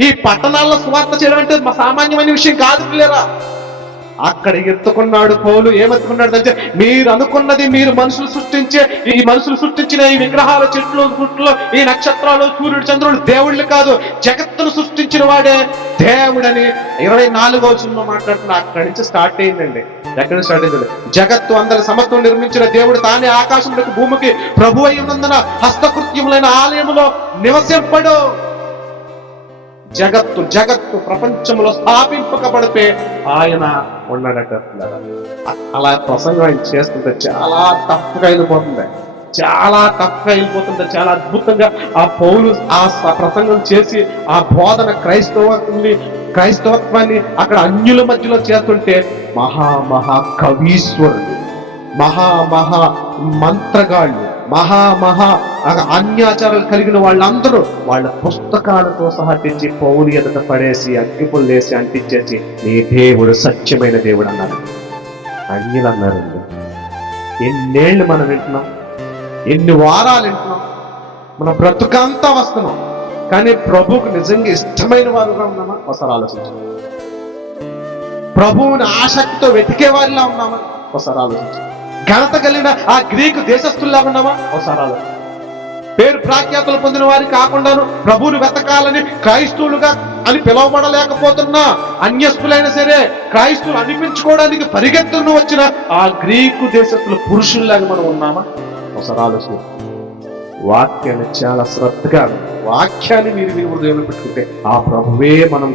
ఈ పట్టణాల్లో స్వార్థ చేయడం అంటే మా సామాన్యమైన విషయం కాదు పిల్లరా. అక్కడ ఎత్తుకున్నాడు పౌలు ఏమెత్తుకున్నాడు అంటే మీరు అనుకున్నది మీరు మనుషులు సృష్టించే ఈ మనుషులు సృష్టించిన ఈ విగ్రహాలు చెట్లు గుట్లు ఈ నక్షత్రాలు సూర్యుడు చంద్రుడు దేవుళ్ళు కాదు జగత్తును సృష్టించిన వాడే దేవుడని ఇరవై నాలుగో చిన్న మాట్లాడుతున్నా అక్కడి నుంచి స్టార్ట్ అయిందండి. ఎక్కడి నుంచి స్టార్ట్ అయిందండి? జగత్తు అందరి సమత్వం నిర్మించిన దేవుడు తానే ఆకాశములకు భూమికి ప్రభు అయి ఉన్నందున హస్తకృత్యములైన ఆలయములో నివసింపడు. జగత్తు జగత్తు ప్రపంచంలో స్థాపింపకబడితే ఆయన ఉన్నాడట అలా ప్రసంగం ఆయన చేస్తుంటే చాలా టఫ్గా వెళ్ళిపోతుంది చాలా టఫ్గా వెళ్ళిపోతుంది చాలా అద్భుతంగా ఆ పౌలు ఆ స- ప్రసంగం చేసి ఆ బోధన క్రైస్తవాన్ని క్రైస్తవత్వాన్ని అక్కడ అన్యుల మధ్యలో చేస్తుంటే మహా మహా కవీశ్వరుడు మహా మహా మంత్రగాళ్ళు. మహా మహా అన్యాచారాలు కలిగిన వాళ్ళందరూ వాళ్ళ పుస్తకాలతో సహా తెచ్చి పౌలు ఎదుట పడేసి అగ్గిపుల్లేసి అంటించేసి నీ దేవుడు సత్యమైన దేవుడు అన్నారు. అన్యులు అన్నారండి ఎన్నేళ్ళు మనం వింటున్నాం? ఎన్ని వారాలు వింటున్నాం? మన బ్రతుకంతా వస్తున్నాం. కానీ ప్రభువుకు నిజంగా ఇష్టమైన వారుగా ఉన్నామా? ఒకసారి ఆలోచించండి. ప్రభువుని ఆసక్తితో వెతికే వారిలా ఉన్నామా? ఒకసారి ఆలోచించు ఘనత కలిగిన ఆ గ్రీకు దేశస్తుల్లా ఉన్నామా ఒకసారి పేరు ప్రాఖ్యాతలు పొందిన వారి కాకుండాను ప్రభువుని వెతకాలని క్రైస్తవులుగా అని పిలువబడలేకపోతున్నా అన్యస్తులైన సరే క్రైస్తువులు అనిపించుకోవడానికి పరిగెత్తును వచ్చిన ఆ గ్రీకు దేశస్తుల పురుషుల్లాగా మనం ఉన్నామా? ఒకసారి ఆలోచన వాక్యాన్ని చాలా శ్రద్ధగా వాక్యాన్ని మీరు మీ హృదయంలో పెట్టుకుంటే ఆ ప్రభువే మనం